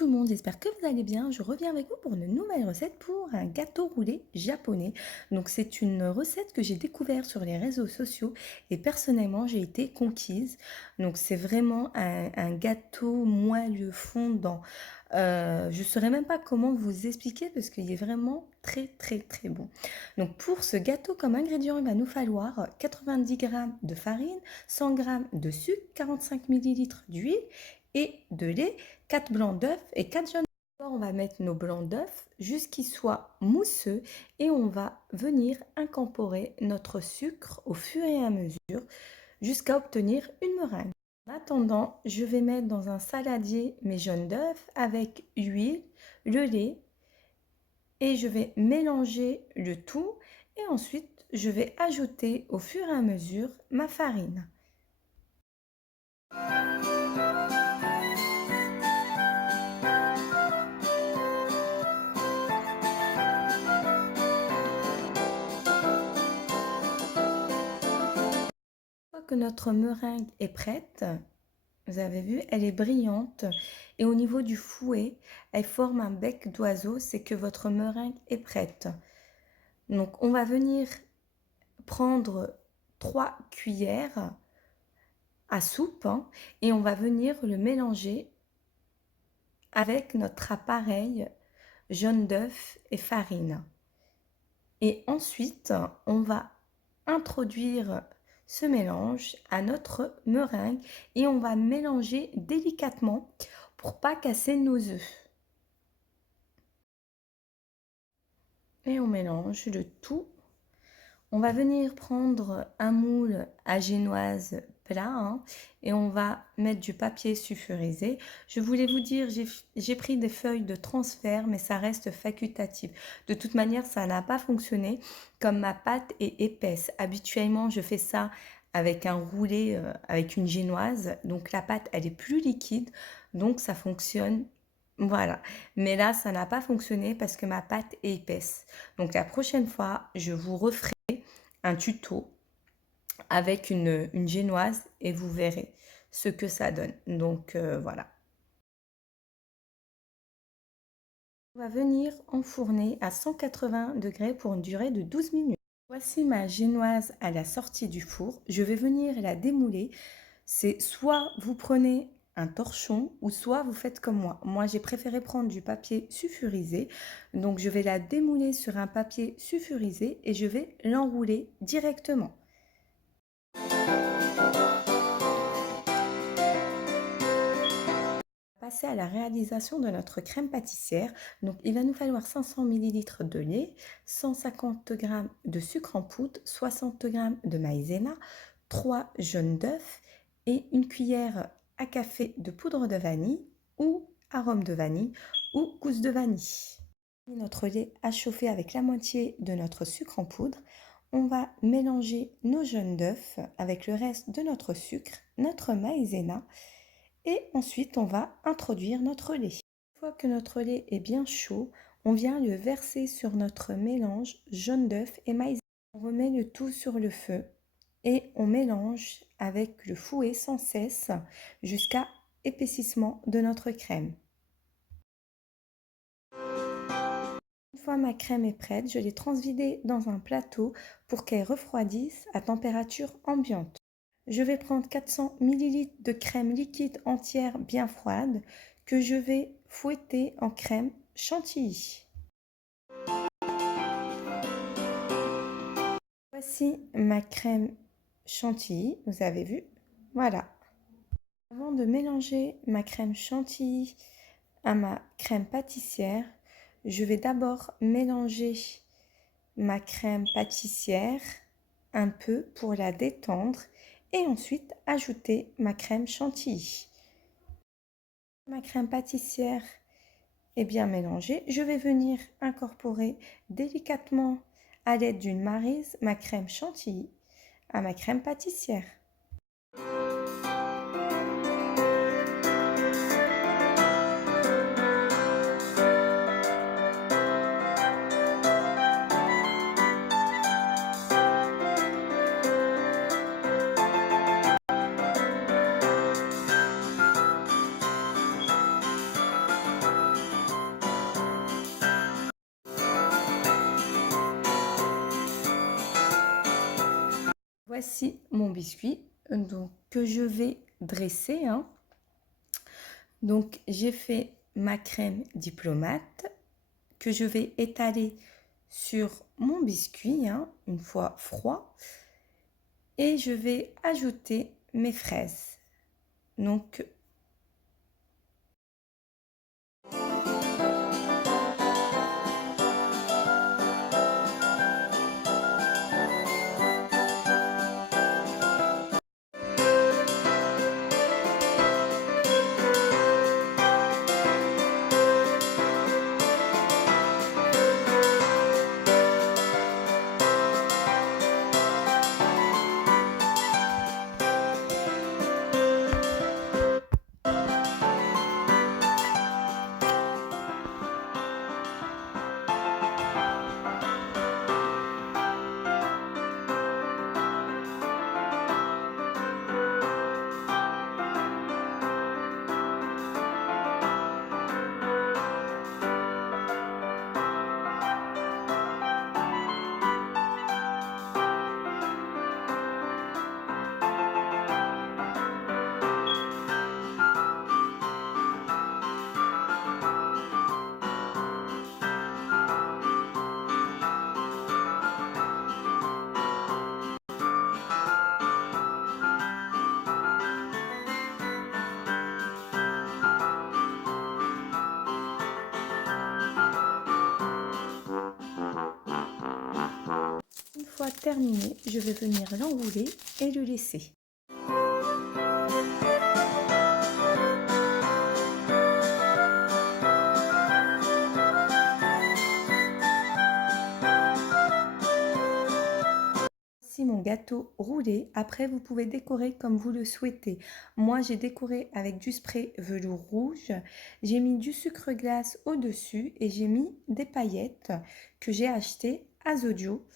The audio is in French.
tout le monde, j'espère que vous allez bien. Je reviens avec vous pour une nouvelle recette pour un gâteau roulé japonais. Donc c'est une recette que j'ai découverte sur les réseaux sociaux et personnellement j'ai été conquise. Donc c'est vraiment un gâteau moelleux fondant. Je ne saurais même pas comment vous expliquer parce qu'il est vraiment très bon. Donc pour ce gâteau comme ingrédient, il va nous falloir 90 g de farine, 100 g de sucre, 45 ml d'huile et de lait, 4 blancs d'œufs et 4 jaunes d'œufs. On va mettre nos blancs d'œufs jusqu'ils soient mousseux et on va venir incorporer notre sucre au fur et à mesure jusqu'à obtenir une meringue. En attendant, je vais mettre dans un saladier mes jaunes d'œufs avec huile, le lait et je vais mélanger le tout et ensuite je vais ajouter au fur et à mesure ma farine. Une fois que notre meringue est prête, vous avez vu, elle est brillante et au niveau du fouet, elle forme un bec d'oiseau, c'est que votre meringue est prête. Donc on va venir prendre 3 cuillères à soupe et on va venir le mélanger avec notre appareil jaune d'œuf et farine. Et ensuite, on va introduire ce mélange à notre meringue et on va mélanger délicatement pour pas casser nos œufs. Et on mélange le tout. On va venir prendre un moule à génoise plat et on va mettre du papier sulfurisé. Je voulais vous dire, j'ai pris des feuilles de transfert, mais ça reste facultatif. De toute manière, ça n'a pas fonctionné comme ma pâte est épaisse. Habituellement, je fais ça avec un roulé, avec une génoise. Donc la pâte, elle est plus liquide, donc ça fonctionne. Voilà, mais là, ça n'a pas fonctionné parce que ma pâte est épaisse. Donc la prochaine fois, je vous referai un tuto avec une génoise et vous verrez ce que ça donne. Donc voilà. On va venir enfourner à 180 degrés pour une durée de 12 minutes. Voici ma génoise à la sortie du four. Je vais venir la démouler. C'est soit vous prenez un torchon ou soit vous faites comme moi. Moi, j'ai préféré prendre du papier sulfurisé. Donc, je vais la démouler sur un papier sulfurisé et je vais l'enrouler directement. Passer à la réalisation de notre crème pâtissière. Donc, il va nous falloir 500 ml de lait, 150 g de sucre en poudre, 60 g de maïzena, 3 jaunes d'œufs et une cuillère à café de poudre de vanille ou arôme de vanille ou gousse de vanille. Notre lait à chauffer avec la moitié de notre sucre en poudre. On va mélanger nos jaunes d'œufs avec le reste de notre sucre, notre maïzena. Et ensuite, on va introduire notre lait. Une fois que notre lait est bien chaud, on vient le verser sur notre mélange jaune d'œuf et maïzena. On remet le tout sur le feu et on mélange avec le fouet sans cesse jusqu'à épaississement de notre crème. Une fois ma crème est prête, je l'ai transvidée dans un plateau pour qu'elle refroidisse à température ambiante. Je vais prendre 400 ml de crème liquide entière bien froide que je vais fouetter en crème chantilly. Voici ma crème chantilly, vous avez vu, voilà. Avant de mélanger ma crème chantilly à ma crème pâtissière, je vais d'abord mélanger ma crème pâtissière un peu pour la détendre et ensuite ajouter ma crème chantilly. Ma crème pâtissière est bien mélangée. Je vais venir incorporer délicatement à l'aide d'une maryse ma crème chantilly à ma crème pâtissière. voici mon biscuit donc, que je vais dresser, hein. Donc, j'ai fait ma crème diplomate que je vais étaler sur mon biscuit, hein, une fois froid. Et je vais ajouter mes fraises. Donc, une fois terminé, je vais venir l'enrouler et le laisser. Voici mon gâteau roulé. Après, vous pouvez décorer comme vous le souhaitez. Moi, j'ai décoré avec du spray velours rouge. J'ai mis du sucre glace au-dessus et j'ai mis des paillettes que j'ai achetées à Zodio.